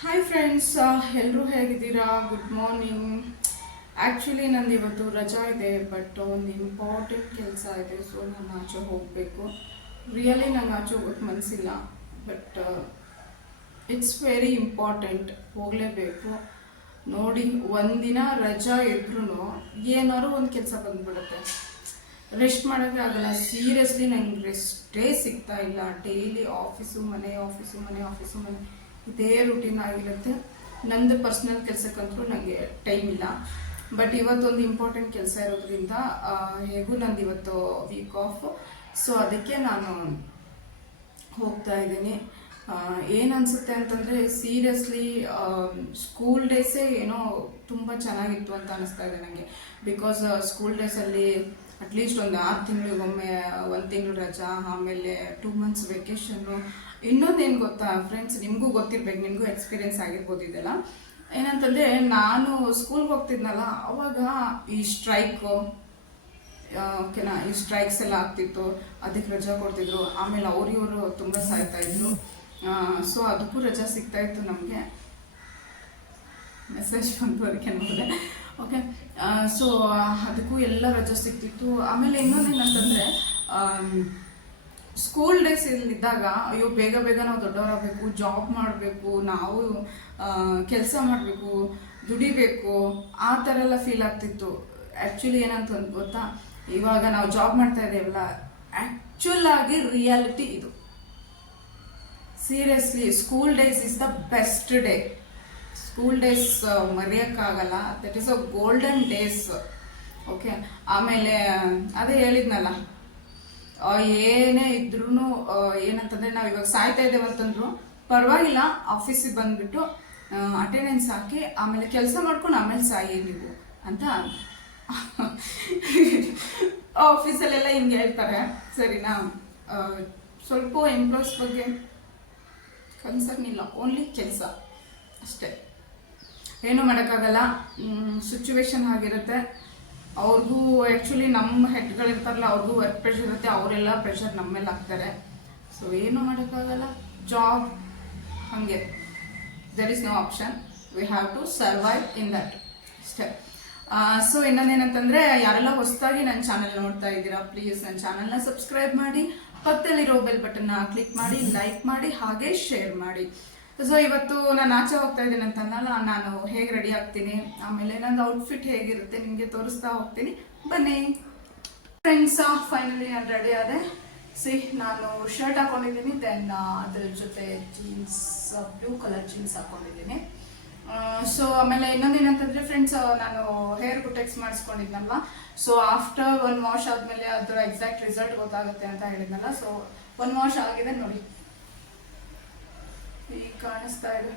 Hi friends, ಎಲ್ಲರೂ ಹೇಗಿದ್ದೀರಾ? Good morning. Actually ನಂದು ಇವತ್ತು ರಜಾ ಇದೆ, ಬಟ್ ಒಂದು ಇಂಪಾರ್ಟೆಂಟ್ ಕೆಲಸ ಇದೆ. ಸೊ ನಾನು ಆಚೆ ಹೋಗಬೇಕು. ರಿಯಲಿ ನಂಗೆ ಆಚೆ ಹೋಗೋಕ್ಕೆ ಮನಸ್ಸಿಲ್ಲ, ಬಟ್ ಇಟ್ಸ್ ವೆರಿ ಇಂಪಾರ್ಟೆಂಟ್, ಹೋಗಲೇಬೇಕು. ನೋಡಿ, ಒಂದಿನ ರಜಾ ಇದ್ರೂ ಏನಾದ್ರು ಒಂದು ಕೆಲಸ ಬಂದ್ಬಿಡುತ್ತೆ. ರೆಸ್ಟ್ ಮಾಡೋಕ್ಕೆ ಆಗಲ್ಲ. ಸೀರಿಯಸ್ಲಿ ನಂಗೆ ರೆಸ್ಟೇ ಸಿಗ್ತಾ ಇಲ್ಲ. ಡೈಲಿ ಆಫೀಸು ಮನೆ, ಆಫೀಸು ಮನೆ, ಆಫೀಸು ಮನೆ, ಇದೇ ರೂಟೀನ್ ಆಗಿರುತ್ತೆ. ನಂದು ಪರ್ಸ್ನಲ್ ಕೆಲಸಕ್ಕಂತೂ ನನಗೆ ಟೈಮ್ ಇಲ್ಲ. ಬಟ್ ಇವತ್ತೊಂದು ಇಂಪಾರ್ಟೆಂಟ್ ಕೆಲಸ ಇರೋದ್ರಿಂದ ಹೇಗೂ ನಂದು ಇವತ್ತು ವೀಕ್ ಆಫ್. ಸೊ ಅದಕ್ಕೆ ನಾನು ಹೋಗ್ತಾ ಇದ್ದೀನಿ. ಏನು ಅನಿಸುತ್ತೆ ಅಂತಂದರೆ, ಸೀರಿಯಸ್ಲಿ ಸ್ಕೂಲ್ ಡೇಸೇ ಏನೋ ತುಂಬ ಚೆನ್ನಾಗಿತ್ತು ಅಂತ ಅನ್ನಿಸ್ತಾ ಇದೆ ನನಗೆ. ಬಿಕಾಸ್ ಸ್ಕೂಲ್ ಡೇಸಲ್ಲಿ ಅಟ್ಲೀಸ್ಟ್ ಒಂದು 6 ತಿಂಗಳಿಗೊಮ್ಮೆ 1 ತಿಂಗಳು ರಜಾ, ಆಮೇಲೆ 2 ಮಂತ್ಸ್ ವೆಕೇಷನ್ನು. ಇನ್ನೊಂದೇನು ಗೊತ್ತಾ ಫ್ರೆಂಡ್ಸ್, ನಿಮಗೂ ಗೊತ್ತಿರ್ಬೇಕು, ನಿಮಗೂ ಎಕ್ಸ್ಪೀರಿಯೆನ್ಸ್ ಆಗಿರ್ಬೋದು ಇದೆಲ್ಲ. ಏನಂತಂದರೆ, ನಾನು ಸ್ಕೂಲ್ಗೆ ಹೋಗ್ತಿದ್ನಲ್ಲ, ಅವಾಗ ಈ ಸ್ಟ್ರೈಕು ಓಕೆನಾ, ಈ ಸ್ಟ್ರೈಕ್ಸ್ ಎಲ್ಲ ಆಗ್ತಿತ್ತು. ಅದಕ್ಕೆ ರಜಾ ಕೊಡ್ತಿದ್ರು. ಆಮೇಲೆ ಇವರು ತುಂಬ ಸಾಯ್ತಾಯಿದ್ರು. ಸೊ ಅದಕ್ಕೂ ರಜಾ ಸಿಗ್ತಾಯಿತ್ತು ನಮಗೆ. ಮೆಸೇಜ್ ಬಂತು, ಅದಕ್ಕೆ ನೋಡಿದೆ. ಓಕೆ, ಸೊ ಅದಕ್ಕೂ ಎಲ್ಲ ರಜೆ ಸಿಗ್ತಿತ್ತು. ಆಮೇಲೆ ಇನ್ನೊಂದೇನಂತಂದರೆ, ಸ್ಕೂಲ್ ಡೇಸ್ ಇದ್ದಾಗ ಅಯ್ಯೋ ಬೇಗ ಬೇಗ ನಾವು ದೊಡ್ಡವರಾಗಬೇಕು, ಜಾಬ್ ಮಾಡಬೇಕು, ನಾವು ಕೆಲಸ ಮಾಡಬೇಕು, ದುಡಿಬೇಕು, ಆ ಥರ ಎಲ್ಲ ಫೀಲ್ ಆಗ್ತಿತ್ತು. ಆ್ಯಕ್ಚುಲಿ ಏನಂತ ಗೊತ್ತಾ, ಇವಾಗ ನಾವು ಜಾಬ್ ಮಾಡ್ತಾ ಇದ್ದೇವಲ್ಲ, ಆ್ಯಕ್ಚುಲ್ ಆಗಿ ರಿಯಾಲಿಟಿ ಇದು. Seriously school days is the best day. School days ಮರೆಯೋಕ್ಕಾಗಲ್ಲ. That is a golden days. Okay, ಆಮೇಲೆ ಅದೇ ಹೇಳಿದ್ನಲ್ಲ, ಏನೇ ಇದ್ರೂ ಏನಂತಂದರೆ, ನಾವು ಇವಾಗ ಸಾಯ್ತಾ ಇದ್ದೇವೆ ಅಂತಂದ್ರು ಪರವಾಗಿಲ್ಲ, ಆಫೀಸಿಗೆ ಬಂದುಬಿಟ್ಟು ಅಟೆಂಡೆನ್ಸ್ ಹಾಕಿ ಆಮೇಲೆ ಕೆಲಸ ಮಾಡ್ಕೊಂಡು ಆಮೇಲೆ ಸಾಯಿ ನೀವು ಅಂತ ಆಫೀಸಲ್ಲೆಲ್ಲ ಹಿಂಗೆ ಹೇಳ್ತಾರೆ. ಸರಿನಾ? ಸ್ವಲ್ಪ ಎಂಪ್ಲಾಯ್ಸ್ ಬಗ್ಗೆ ಕನ್ಸರ್ನ್ ಇಲ್ಲ, ಓನ್ಲಿ ಕೆಲಸ ಅಷ್ಟೇ. ಏನೂ ಮಾಡೋಕ್ಕಾಗಲ್ಲ, ಸಿಚುವೇಶನ್ ಆಗಿರುತ್ತೆ. ಅವ್ರಿಗೂ ಆ್ಯಕ್ಚುಲಿ ನಮ್ಮ ಹೆಡ್ಗಳಿರ್ತಾರಲ್ಲ, ಅವ್ರಿಗೂ ವರ್ಕ್ ಪ್ರೆಷರ್ ಇರುತ್ತೆ, ಅವರೆಲ್ಲ ಪ್ರೆಷರ್ ನಮ್ಮ ಮೇಲೆ ಹಾಕ್ತಾರೆ. ಸೊ ಏನೂ ಮಾಡೋಕ್ಕಾಗಲ್ಲ, ಜಾಬ್ ಹಾಗೆ. There is no option, we have to survive in that ಅಷ್ಟೇ. ಸೊ ಇನ್ನೊಂದೇನಂತಂದರೆ, ಯಾರೆಲ್ಲ ಹೊಸದಾಗಿ ನನ್ನ ಚಾನಲ್ ನೋಡ್ತಾ ಇದ್ದೀರಾ, ಪ್ಲೀಸ್ ನನ್ನ ಚಾನಲ್ನ ಸಬ್ಸ್ಕ್ರೈಬ್ ಮಾಡಿ, ಪಕ್ಕದಲ್ಲಿರೋ ಬೆಲ್ ಬಟನ್ನ ಕ್ಲಿಕ್ ಮಾಡಿ, ಲೈಕ್ ಮಾಡಿ, ಹಾಗೆ ಶೇರ್ ಮಾಡಿ. ಸೊ ಇವತ್ತು ನಾನು ಆಚೆ ಹೋಗ್ತಾ ಇದ್ದೀನಿ ಅಂತಂದಲ್ಲ, ನಾನು ಹೇಗೆ ರೆಡಿ ಆಗ್ತೀನಿ, ಆಮೇಲೆ ನನ್ನ ಔಟ್ಫಿಟ್ ಹೇಗಿರುತ್ತೆ ನಿಮಗೆ ತೋರಿಸ್ತಾ ಹೋಗ್ತೀನಿ, ಬನ್ನಿ ಫ್ರೆಂಡ್ಸ್. ಫೈನಲಿ ನಾನು ರೆಡಿ ಆದೆ. ನಾನು ಶರ್ಟ್ ಹಾಕೊಂಡಿದ್ದೀನಿ, ದೆನ್ ಅದ್ರ ಜೊತೆ ಜೀನ್ಸ್, ಬ್ಲೂ ಕಲರ್ ಜೀನ್ಸ್ ಹಾಕೊಂಡಿದ್ದೀನಿ. ಸೊ ಆಮೇಲೆ ಇನ್ನೊಂದೇನಂತಂದರೆ ಫ್ರೆಂಡ್ಸ್, ನಾನು ಹೇರ್ ಕುಟೆಕ್ಸ್ ಮಾಡಿಸ್ಕೊಂಡಿದ್ನಲ್ವ, ಸೊ ಆಫ್ಟರ್ 1 ವಾಶ್ ಆದಮೇಲೆ ಅದರ ಎಕ್ಸಾಕ್ಟ್ ರಿಸಲ್ಟ್ ಗೊತ್ತಾಗುತ್ತೆ ಅಂತ ಹೇಳಿದ್ನಲ್ಲ. ಸೊ 1 ವಾಶ್ ಆಗಿದೆ ನೋಡಿ, ಈಗ ಕಾಣಿಸ್ತಾ ಇದೆ,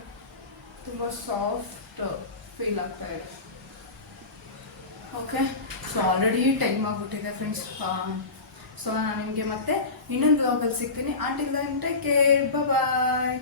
ತುಂಬ ಸಾಫ್ಟ್ ಫೀಲ್ ಆಗ್ತಾ ಇದೆ. ಓಕೆ, ಸೊ ಆಲ್ರೆಡಿ ಟೈಮ್ ಆಗಿಬಿಟ್ಟಿದೆ ಫ್ರೆಂಡ್ಸ್. ಸೊ ನಾನು ನಿಮಗೆ ಮತ್ತೆ ಇನ್ನೊಂದು ವ್ಲಾಗಲ್ಲಿ ಸಿಗ್ತೀನಿ. ಆಂಟಿಲ್ ದೆನ್ ಟೇಕ್ ಕೇರ್, ಬಾಯ್.